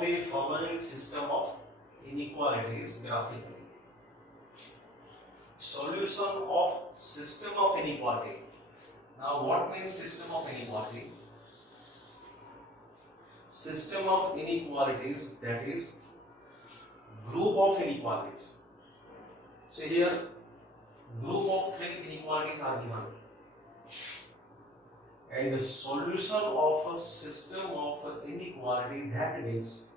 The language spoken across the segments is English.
solve the following system of inequalities graphically. Solution of system of inequality. Now what means system of inequality? System of inequalities, that is group of inequalities. So here group of 3 inequalities are given, and the solution of a system of inequality, that is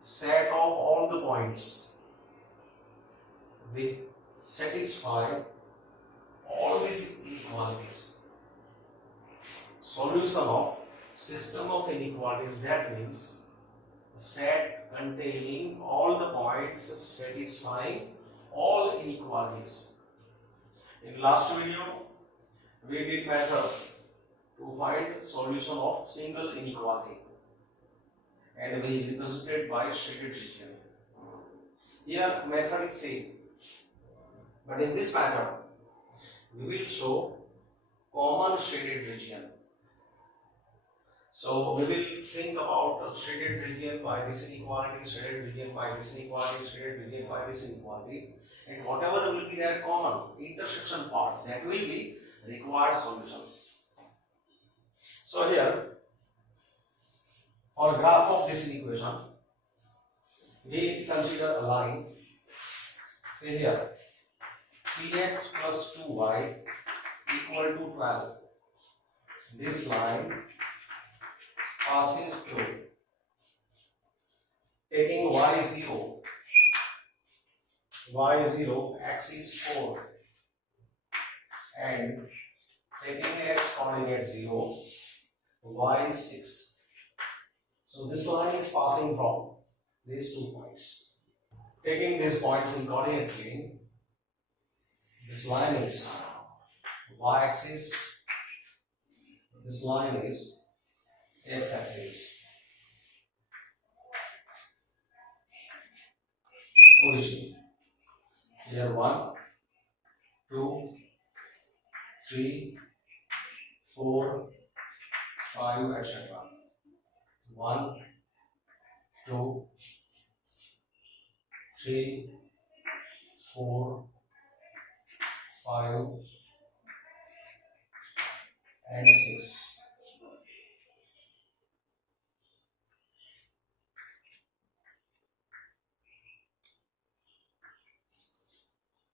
set of all the points which satisfy all these inequalities. Solution of system of inequalities, that means set containing all the points satisfying all inequalities. In last video we did method to find solution of single inequality, and we represented by shaded region. Here method is same, but in this method we will show common shaded region. So we will think about shaded region by this inequality, shaded region by this inequality, shaded region by this inequality, and whatever will be that common intersection part, that will be required solutions. So here, for graph of this equation, we consider a line. Say here, 3x plus 2y equal to 12. This line passes through, taking y 0, x is 4, and taking x coordinate 0, y is 6. So this line is passing from these 2 points. Taking these points in coordinate plane, this line is y-axis, this line is x-axis. Origin. Here 1, 2, 3, 4, 5, etc. 1, 2, 3, 4, 5, and 6.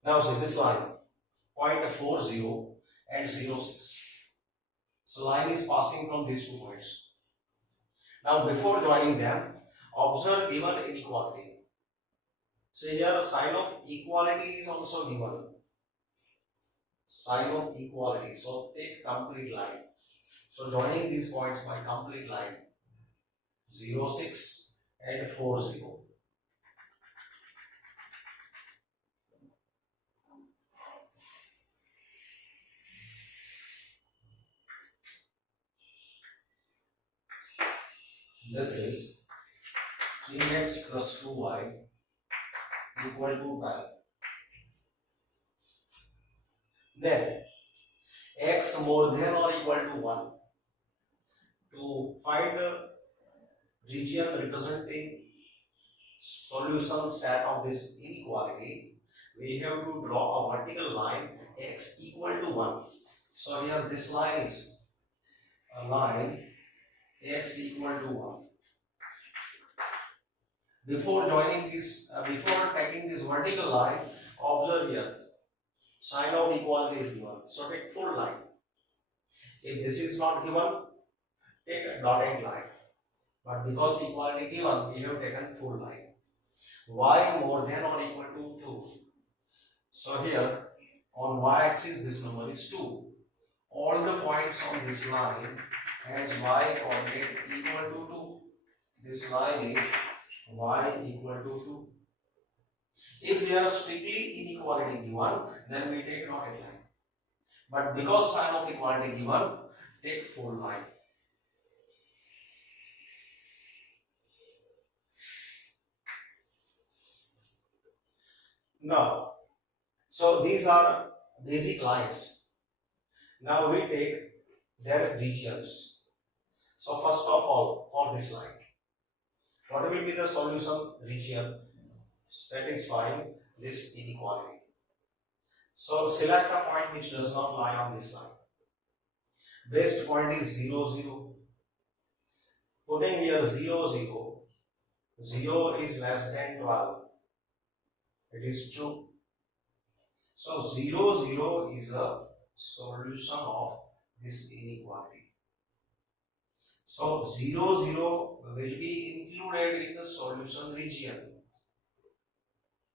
Now see this line, point 40 and 06. So line is passing from these 2 points. Now before joining them, observe given inequality. So here sign of equality is also given. Sign of equality. So take complete line. So joining these points by complete line, 06 and 40. This is 3x plus 2y equal to 12. Then x more than or equal to 1. To find a region representing solution set of this inequality, we have to draw a vertical line x equal to 1. So here this line is a line x equal to 1. Before joining this, before taking this vertical line, observe here, sign of equality is given. So take full line. If this is not given, take a dotted line. But because equality given, we have taken full line. Y more than or equal to 2. So here, on y-axis, this number is 2. All the points on this line has y coordinate equal to 2. This line is y equal to 2. If we are strictly inequality given, then we take dotted line. But because sign of equality given, take full line. Now, so these are basic lines. Now we take their regions. So first of all, for this line, What will be the solution region satisfying this inequality? So select a point which does not lie on this line. Best point is 0, 0. Putting here 0, 0. 0 is less than 12. It is true. So 0, 0 is a solution of this inequality. So 0, 0 will be included in the solution region.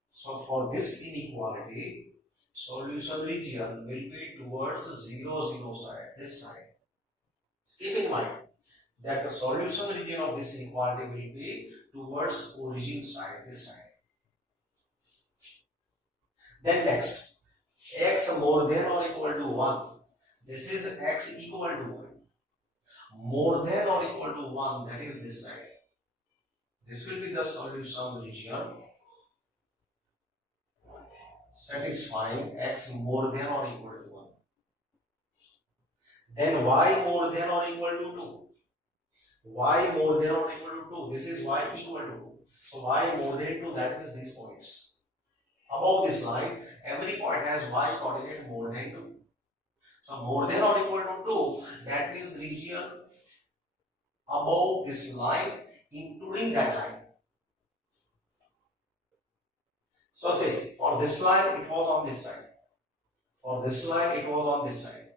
So for this inequality, solution region will be towards 0, 0 side, this side. Keep in mind that the solution region of this inequality will be towards origin side, this side. Then next, x more than or equal to 1. This is x equal to 1. More than or equal to 1, that is this side. This will be the solution region satisfying x more than or equal to 1. Then y more than or equal to 2. Y more than or equal to 2. This is y equal to 2. So y more than 2, that is these points. Above this line, every point has y coordinate more than 2. So more than or equal to 2, that is region above this line, including that line. So say, for this line, it was on this side. For this line, it was on this side.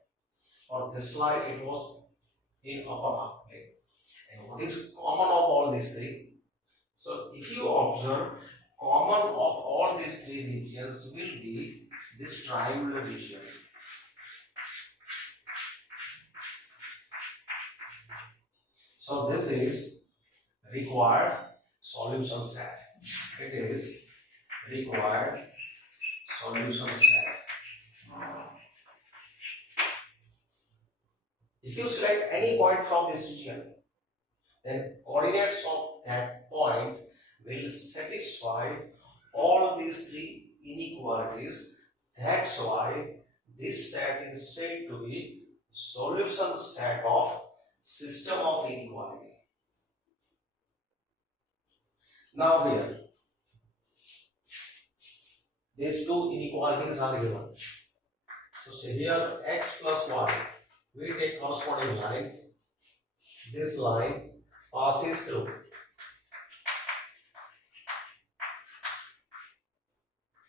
For this line, it was in upper half plane. And what is common of all these three? So if you observe, common of all these three regions will be this triangular region. So this is required solution set. It is required solution set. If you select any point from this region, then coordinates of that point will satisfy all these three inequalities. That's why this set is said to be solution set of system of inequality. Now here, these two inequalities are given. So say here x plus y, we take corresponding line. This line passes through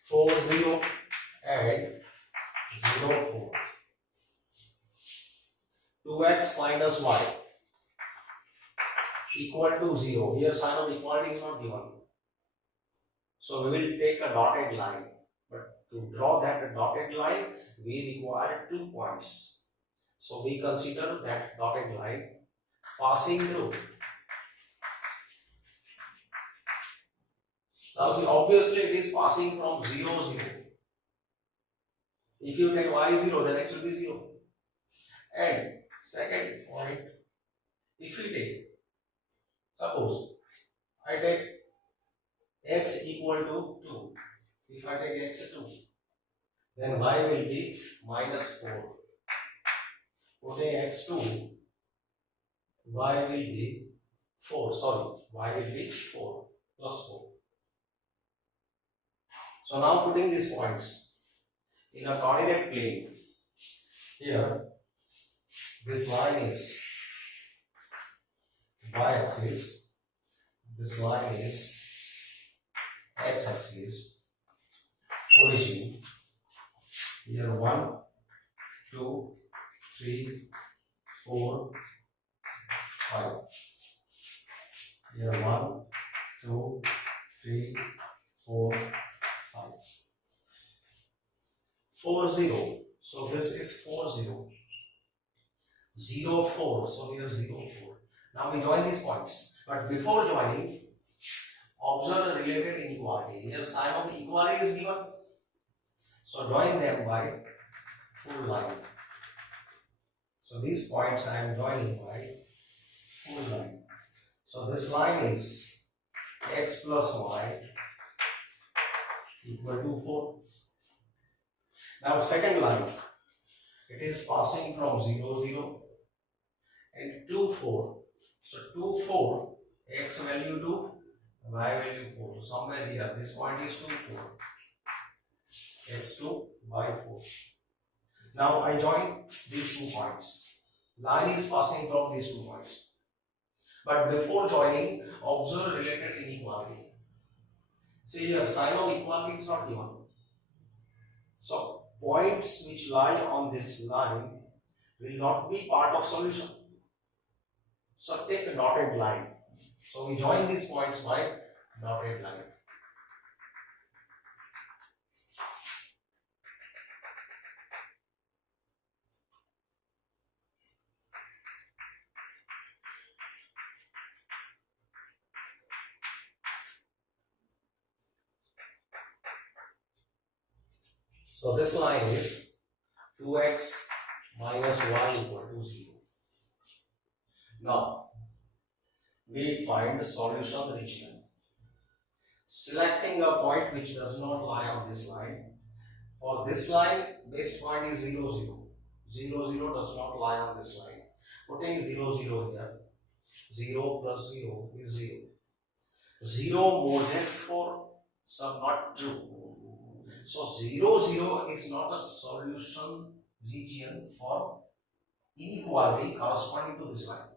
4, 0 and 0, 4. 2x minus y equal to 0. Here sign of equality is not given. So we will take a dotted line. But to draw that dotted line, we require 2 points. So we consider that dotted line passing through. Now see, obviously it is passing from 0, 0. If you take y 0, then x will be 0. And second point, if we take, suppose I take x equal to 2. If I take x 2, then y will be minus 4. Putting x 2, y will be 4. Sorry, y will be 4 plus 4. So now putting these points in a coordinate plane. Here, this line is y-axis, this line is x-axis, origin. Here 1, 2, 3, 4, 5. Here 1, 2, 3, 4, 5. 4, 0. So this is 4, 0. 0, 4. So here 0, 4. Now we join these points. But before joining, observe the related inequality. Here sign of equality is given. So join them by full line. So these points I am joining by full line. So this line is x plus y equal to 4. Now second line, it is passing from 0, 0 and 2, 4. So 2, 4, x value to y value 4. So somewhere here, this point is 2, 4. x2 by 4. Now I join these 2 points. Line is passing from these 2 points. But before joining, observe related inequality. See here, sign of equality is not given. So points which lie on this line will not be part of solution. So take a dotted line. So we join these points by dotted line. So this line is 2x minus y equal to 0. Now we find the solution region. Selecting a point which does not lie on this line. For this line, base point is 0, 0. 0, 0 does not lie on this line. Putting 0, 0 here. 0 plus 0 is 0. 0 more than 4, so not true. So 0, 0 is not a solution region for inequality corresponding to this line.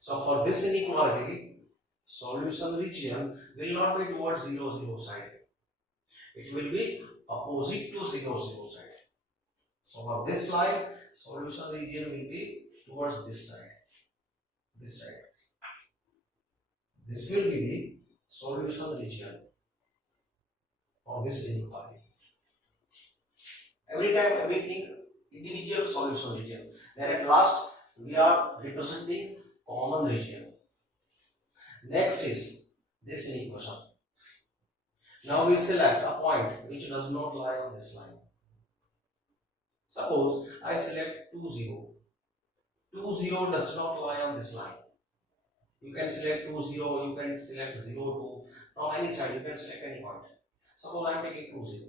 So for this inequality, solution region will not be towards 0, 0 side. It will be opposite to 0, 0 side. So for this line, solution region will be towards this side. This side. This will be the solution region for this inequality. Every time we think individual solution region, then at last we are representing common region. Next is this inequation. Now we select a point which does not lie on this line. Suppose I select 2, 0. 2, 0 does not lie on this line. You can select 2, 0, you can select 0, 2. From any side, you can select any point. Suppose I am taking 2, 0.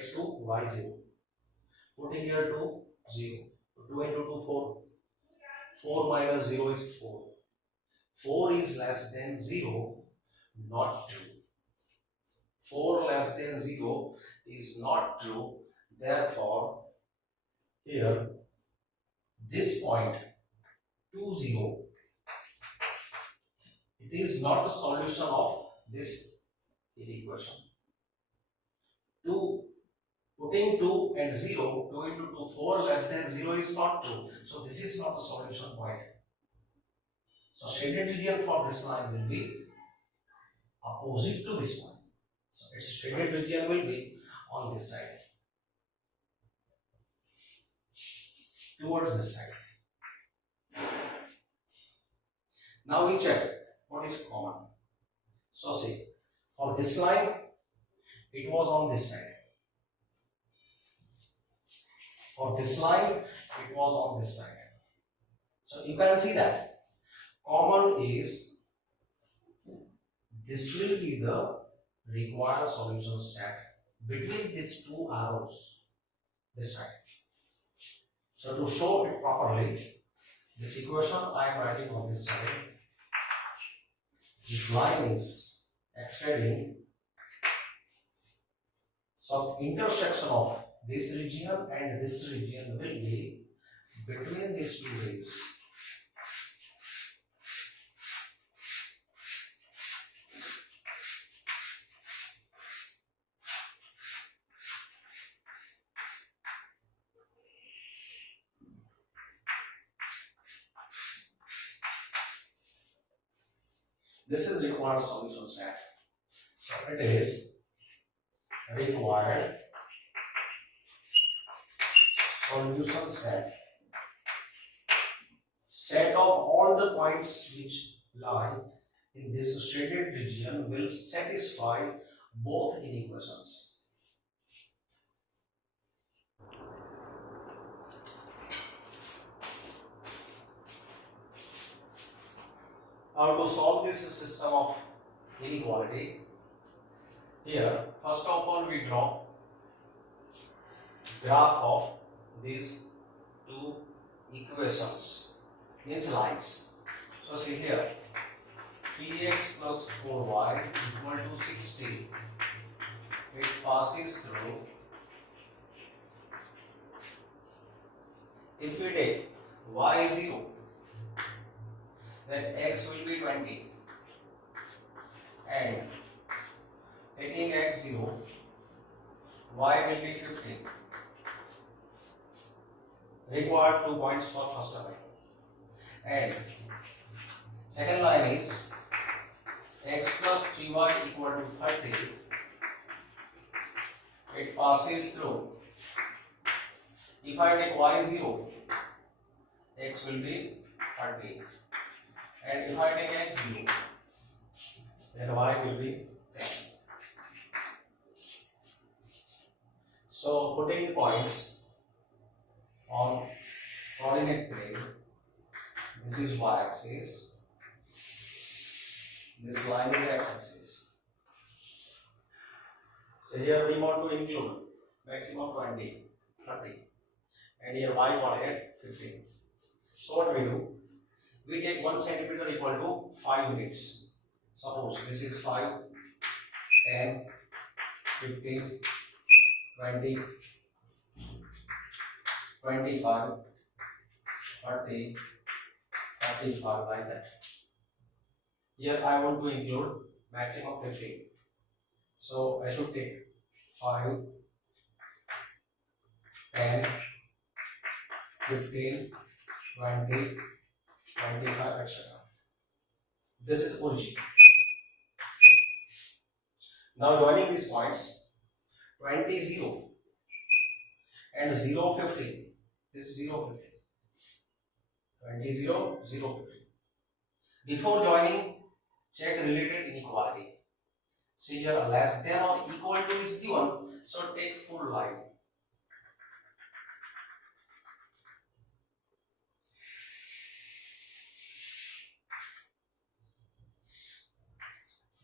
x2, y 0. Putting here 2, 0. 2 into 2, 4. 4 minus 0 is 4. 4 is less than 0, not true. 4 less than 0 is not true. Therefore, here, this point 2, 0, it is not a solution of this inequation. 2, putting 2 and 0, 2 into 2, 4 less than 0 is not true. So this is not a solution point. So shaded region for this line will be opposite to this one. So its shaded region will be on this side, towards this side. Now we check what is common. So see, for this line, it was on this side. For this line, it was on this side. So you can see that common is, this will be the required solution set between these two arrows, this side. So to show it properly, this equation I am writing on this side. This line is extending. So intersection of this region and this region will be between these two rays. This is required solution set. So it is required solution set. Set of all the points which lie in this shaded region will satisfy both inequations. Now to solve this system of inequality, here first of all we draw graph of these two equations, means lines. So see here, 3x plus 4y equal to 60. It passes through. If we take y 0, then x will be 20, and taking x 0, y will be 50. Required 2 points for first line. And second line is x plus 3y equal to 30. It passes through. If I take y 0, x will be 30. And if I take x 0, then y will be 10. So putting points on coordinate plane, this is y axis, this line is x axis. So here we want to include maximum 20, 30, and here y coordinate 15. So what we do? We take 1 centimeter equal to 5 units. Suppose this is 5, 10, 15, 20, 25, 30, 35, like that. Here I want to include maximum 15. So I should take 5, 10, 15, 20, 25, etc. This is origin. Now joining these points, 20, 0 and 0, 15. This is 0, 15. 20, 0, 0, 15. Before joining, check related inequality. See here, less than or equal to is given, so take full line.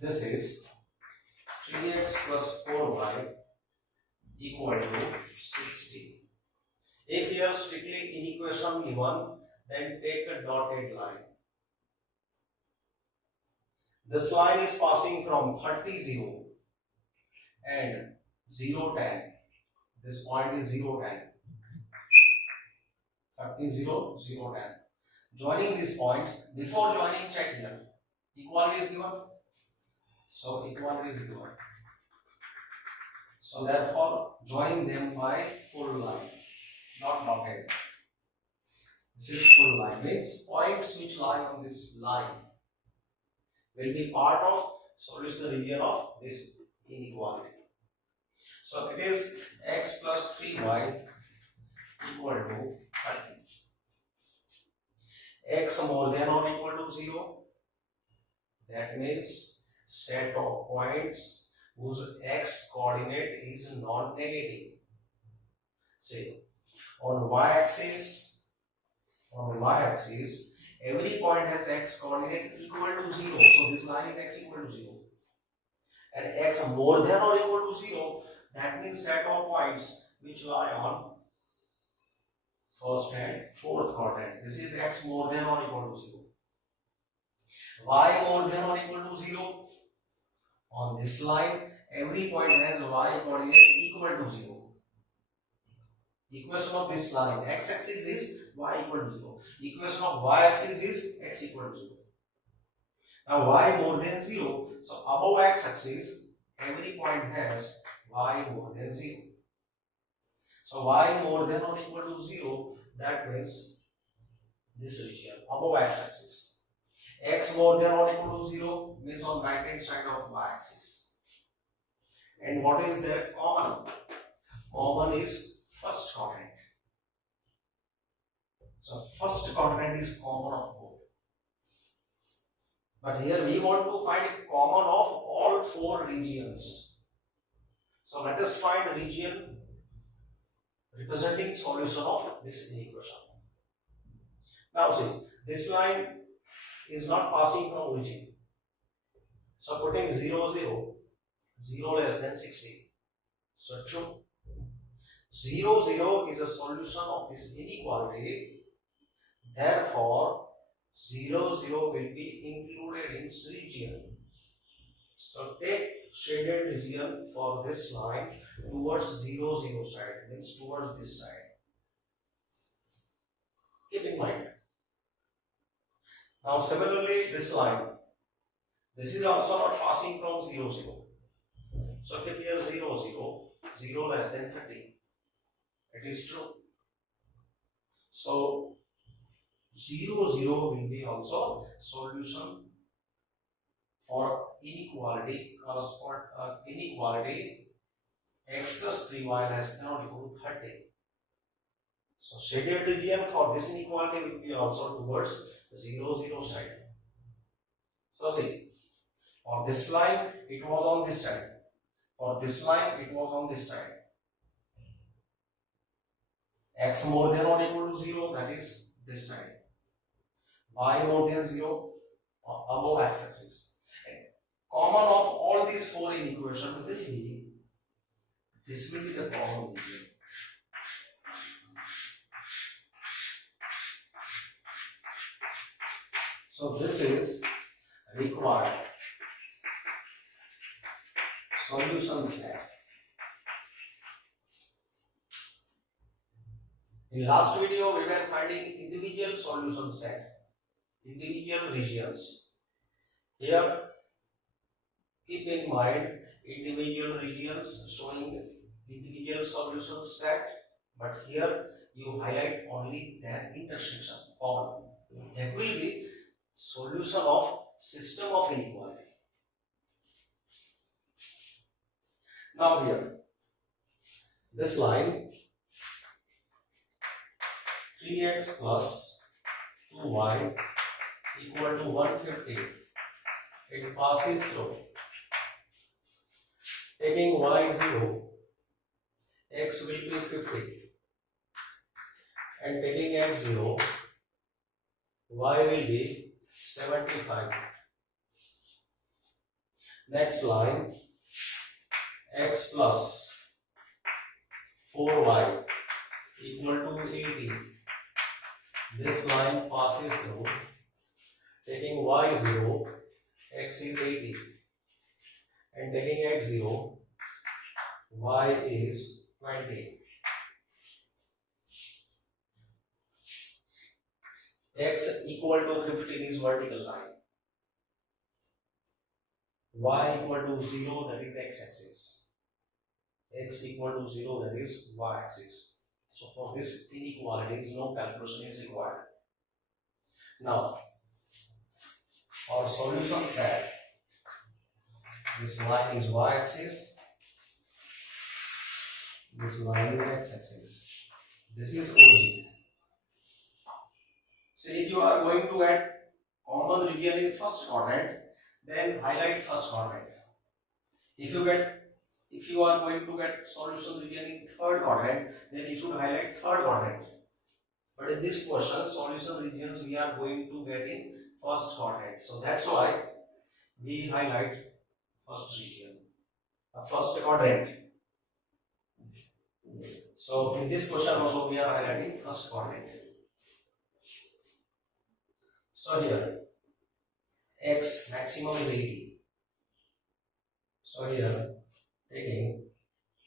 This is 3x plus 4y equal to 60. If here strictly inequation given, then take a dotted line. This line is passing from 30, 0 and 0, 10. This point is 0, 10. 30, 0, 0, 10. Joining these points, before joining, check here. Equality is given. So equality is given. So therefore, join them by full line, not dotted. This is full line. Means points which lie on this line will be part of solution region of this inequality. So it is x plus 3y equal to 30. X more than or equal to 0. That means set of points whose x coordinate is non-negative. Say on y-axis, every point has x coordinate equal to 0. So this line is x equal to 0. And x more than or equal to 0, that means set of points which lie on first and fourth quadrant. This is x more than or equal to 0. Y more than or equal to 0. On this line, every point has y coordinate equal to 0. Equation of this line, x-axis is y equal to 0. Equation of y-axis is x equal to 0. Now y more than 0, so above x-axis, every point has y more than 0. So y more than or equal to 0, that means this region, above x-axis. X more than or equal to 0 means on right hand side of y-axis. And what is there common? Common is first quadrant. So first quadrant is common of both. But here we want to find a common of all four regions. So let us find a region representing solution of this inequation. Now see, this line is not passing from origin. So putting 0, 0, 0 less than 60. So true. 0, 0 is a solution of this inequality. Therefore, 0, 0 will be included in region. So take shaded region for this line towards 0, 0 side, means towards this side. Keep in mind. Now similarly this line, this is also not passing from 0, 0. So keep here 0, 0, 0 less than 30. It is true. So 0, 0 will be also solution for inequality inequality x plus 3y less than or equal to 30. So shaded region for this inequality will be also towards 0, 0 side. So see, for this line it was on this side. For this line it was on this side. X more than or equal to 0, that is this side. Y more than 0 above x axis. Common of all these four inequations will be, this will be the common region. So this is required solution set. In last video we were finding individual solution set, individual regions. Here keep in mind individual regions showing individual solution set, but here you highlight only their intersection common. That will be solution of system of inequality. Now here, this line 3x plus 2y equal to 150. It passes through. Taking y 0, x will be 50. And taking x 0, y will be 75. Next line, x plus 4y equal to 80. This line passes through. Taking y 0, x is 80. And taking x 0, y is 20. X equal to 15 is vertical line. Y equal to 0, that is x axis. X equal to 0, that is y axis. So for this inequalities, no calculation is required. Now, our solution set, this line is y axis, this line is x axis. This is origin. So if you are going to get common region in first quadrant, then highlight first quadrant. If you are going to get solution region in third quadrant, then you should highlight third quadrant. But in this question, solution regions we are going to get in first quadrant. So that's why we highlight first region, first quadrant. So in this question also we are highlighting first quadrant. So here x maximum is 80. So here taking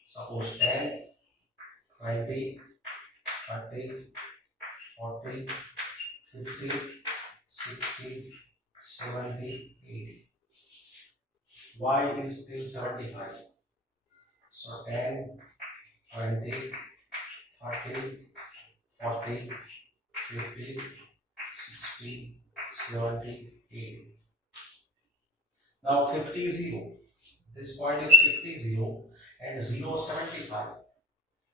suppose 10, 20, 30, 40, 50, 60, 70, 80. Y is till 75. So 10, 20, 30, 40, 50, 60, 70, 80. Now 50 is 0. This point is 50, 0 and 0, 75.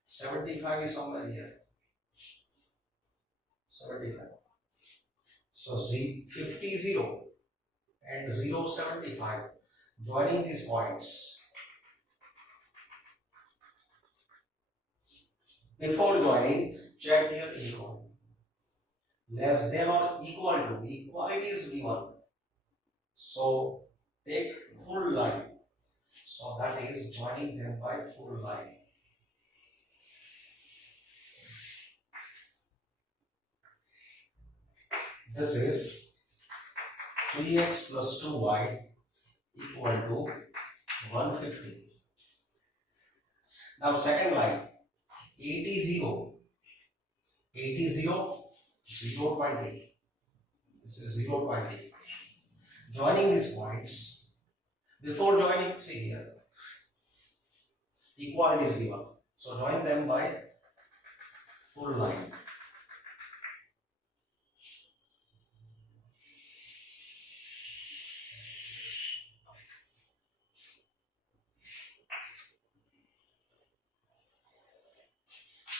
75 is somewhere here. 75. So 50, 0 and 0, 75. Joining these points. Before joining, check here equal. Less than or equal to, equality is given. So take full line. So that is joining them by full line. This is 3x plus 2y equal to 150. Now second line, 80, 0, 80, 0, 0, 20. This is 0, 20. Joining these points, before joining, see here, equality is given. So join them by full line.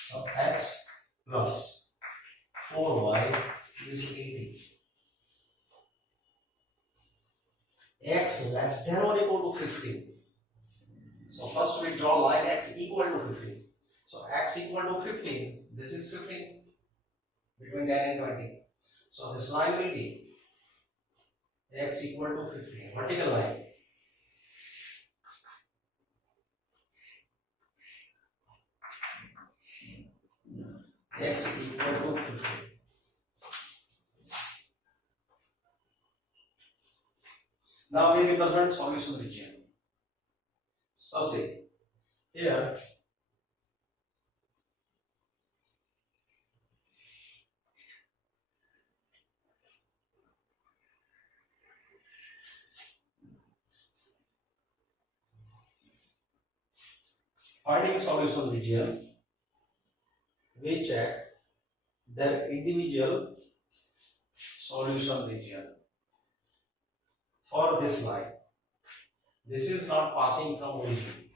So x plus 4y is 80. X less than or equal to 15. So first we draw line x equal to 15. So x equal to 15. This is 15 between 10 and 20. So this line will be x equal to 15. Vertical line. X equal to 15. Now we represent solution region. So see, here finding solution region, we check their individual solution region. For this line, this is not passing from origin.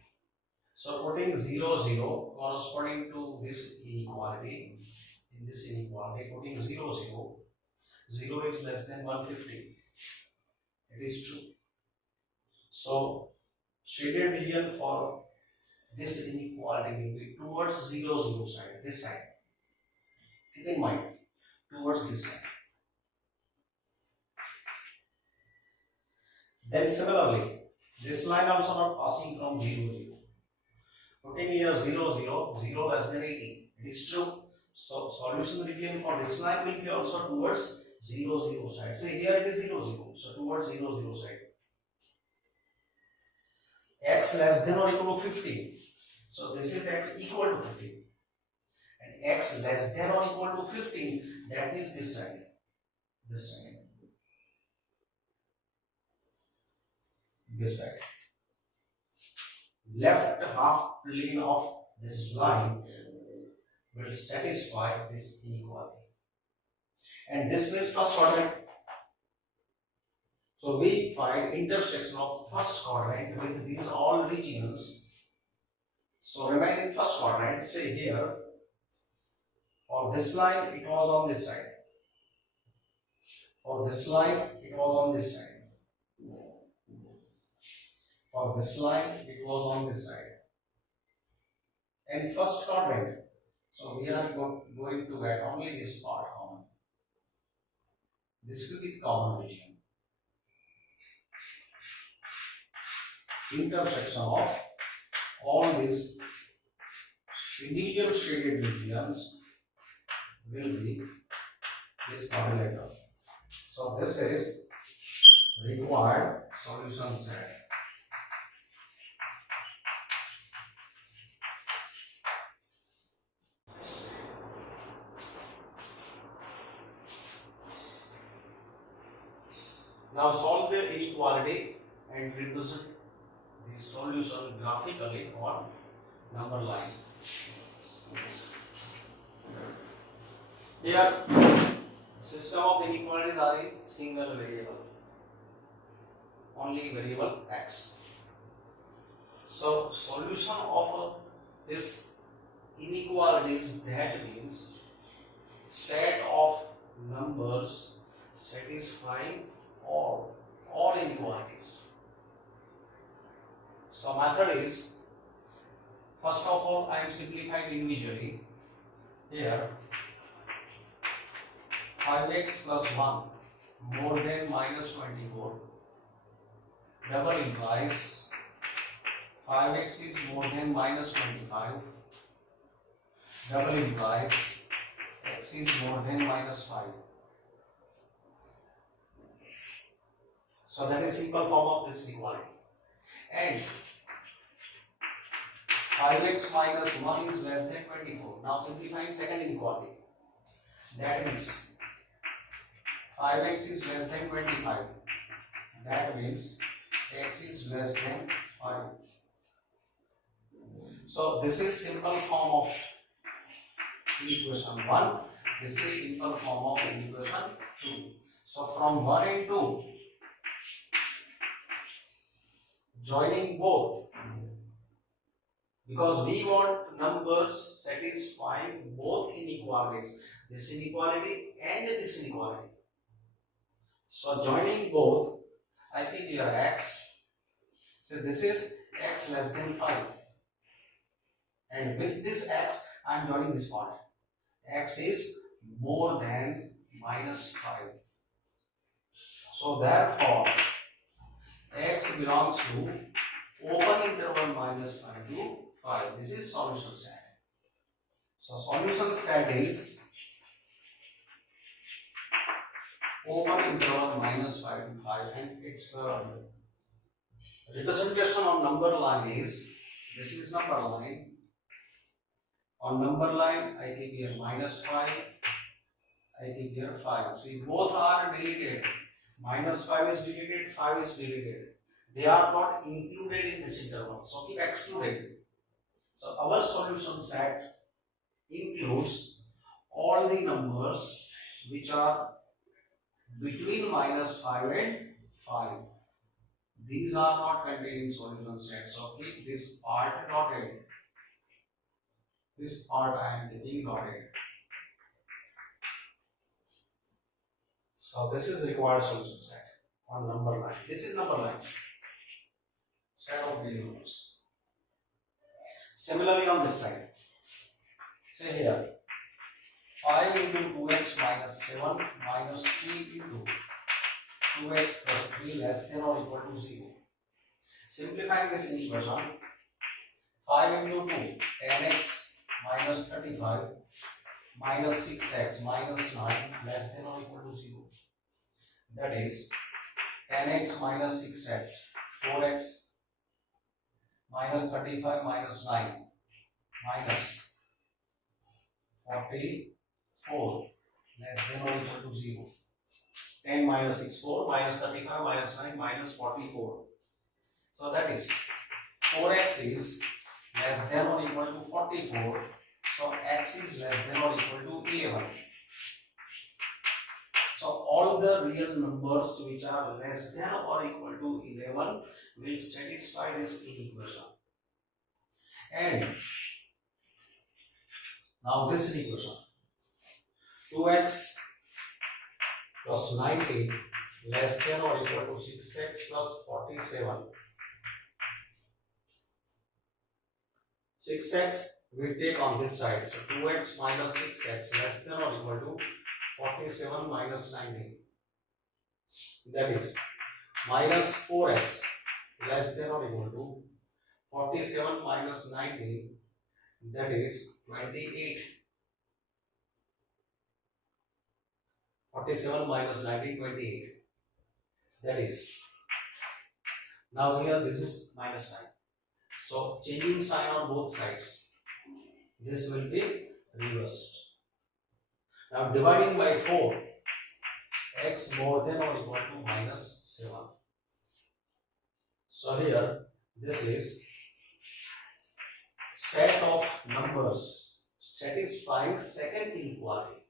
So putting 0, 0 corresponding to this inequality, in this inequality, putting 0, 0, 0 is less than 150. It is true. So shaded region for this inequality will be towards 0, 0 side, this side. Keep in mind, towards this side. Then similarly, this line also not passing from 0, 0. Putting here 0, 0, 0 less than 80. It is true. So solution region for this line will be also towards 0, 0 side. Say here it is 0, 0. So towards 0, 0 side. X less than or equal to 15. So this is x equal to 15. And x less than or equal to 15, that means this side. This side. This side. Left half plane of this line will satisfy this inequality. And this means first quadrant. So we find intersection of first quadrant with these all regions. So remain in first quadrant. Say here, for this line it was on this side. For this line it was on this side. For this line it was on this side. And first quadrant. So we are going to get only this part common. This will be the common region. Intersection of all these individual shaded regions will be this quadrilateral. So this is required solution set. Now solve the inequality and represent the solution graphically on number line. Here, system of inequalities are in single variable, only variable x. So solution of this inequalities, that means set of numbers satisfying all inequalities. So method is, first of all I am simplifying individually. Here 5x plus 1 more than minus 24 double implies 5x is more than minus 25 double implies x is more than minus 5. So that is simple form of this inequality. And 5x minus 1 is less than 24. Now simplifying second inequality. That means 5x is less than 25. That means x is less than 5. So this is simple form of equation 1. This is simple form of equation 2. So from 1 and 2, joining both, because we want numbers satisfying both inequalities, this inequality and this inequality. So joining both, I think here x. So this is x less than 5. And with this x, I am joining this part. X is more than minus 5. So therefore, x belongs to open interval minus 5 to 5. This is solution set. So solution set is open interval minus 5 to 5, and its representation on number line is, this is number line. On number line, I keep here minus 5, I keep here 5. See, both are deleted. Minus 5 is deleted, 5 is deleted. They are not included in this interval. So keep excluded. So our solution set includes all the numbers which are between minus 5 and 5. These are not contained in solution set. So keep this part dotted. This part I am taking dotted. So this is required solution set on number line. This is number line. Set of real numbers. Similarly on this side. Say here 5 into 2x minus 7 minus 3 into 2x plus 3 less than or equal to 0. Simplifying this equation, 5 into 2 10x minus 35 minus 6x minus 9 less than or equal to 0. That is 10x minus 6x 4x minus 35 minus 9 minus 44 less than or equal to 0. 10 minus 6 4 minus 35 minus 9 minus 44. So that is 4x is less than or equal to 44. So x is less than or equal to 11. So all the real numbers which are less than or equal to 11 will satisfy this equation. And now this equation, 2x plus 19 less than or equal to 6x plus 47. 6x we take on this side. So 2x minus 6x less than or equal to 47 minus 19. That is minus 4x less than or equal to 47 minus 19. That is 28. 47 minus 19, 28. That is, now here this is minus sign. So changing sign on both sides, this will be reversed. Now dividing by 4, x more than or equal to minus 7. So here this is set of numbers satisfying second inequality.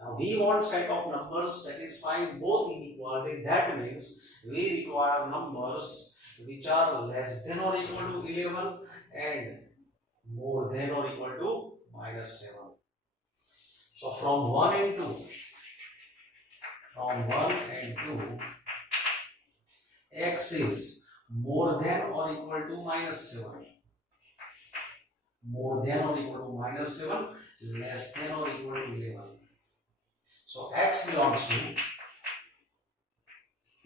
Now we want set of numbers satisfying both inequality. That means we require numbers which are less than or equal to 11 and more than or equal to minus 7. So from 1 and 2, x is more than or equal to minus 7. More than or equal to minus 7, less than or equal to 11. So x belongs to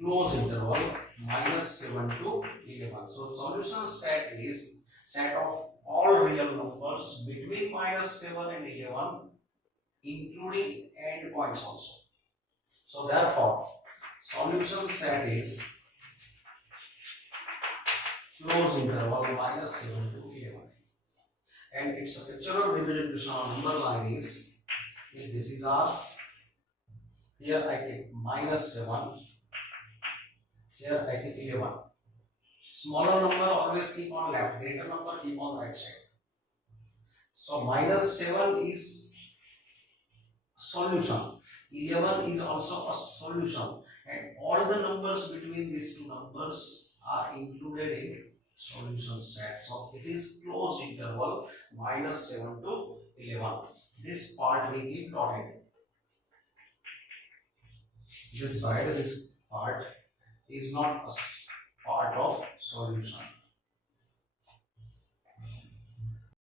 close interval minus 7 to 11. So solution set is set of all real numbers between minus 7 and 11, including end points also. So therefore, solution set is closed interval -7 to 11. And its a pictorial representation on number line is, if this is R, here I take -7, here I take 11. Smaller number always keep on left, greater number keep on right side. So -7 is solution, 11 is also a solution, and all the numbers between these two numbers are included in solution set. So it is closed interval -7 to 11. This part we keep dotted. This side, this part is not a part of solution.